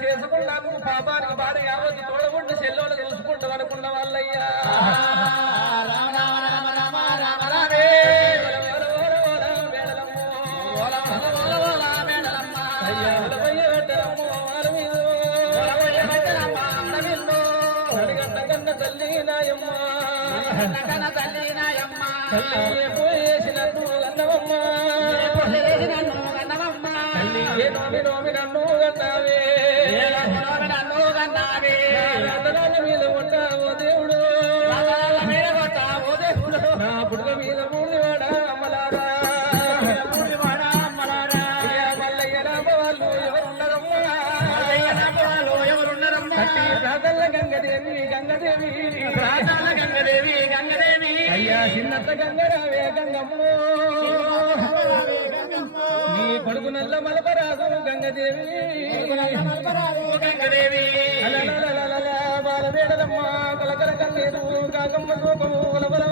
చేసుకున్నాము పాపానికి బాధ యావత్తు తోడబుట్టు చెల్లెలు చూసుకుంటాం అనుకున్న వాళ్ళయ్యా తల్లి నాయమ్మ పోయేసినట్టు అన్నవమ్మ తల్లి ఏ నోమి నోమి నన్ను కన్నావే మీద కొట్టావో దేవుడు నా పుట్టుక మీద మూడివాడా అమ్మలారా మల్లయ్య రామ వాళ్ళు ఎవరున్నారమ్మా ప్రాతల్ల గంగదేవి గంగదేవి అయ్యా చిన్నత్త గంగరావే గంగమ్మో నీ కొడుకు నల్ల మలపరాసు గంగదేవి బాలవేడలమ్మ కలకల కల్లేరు కాకమ్మ సూపము వలవల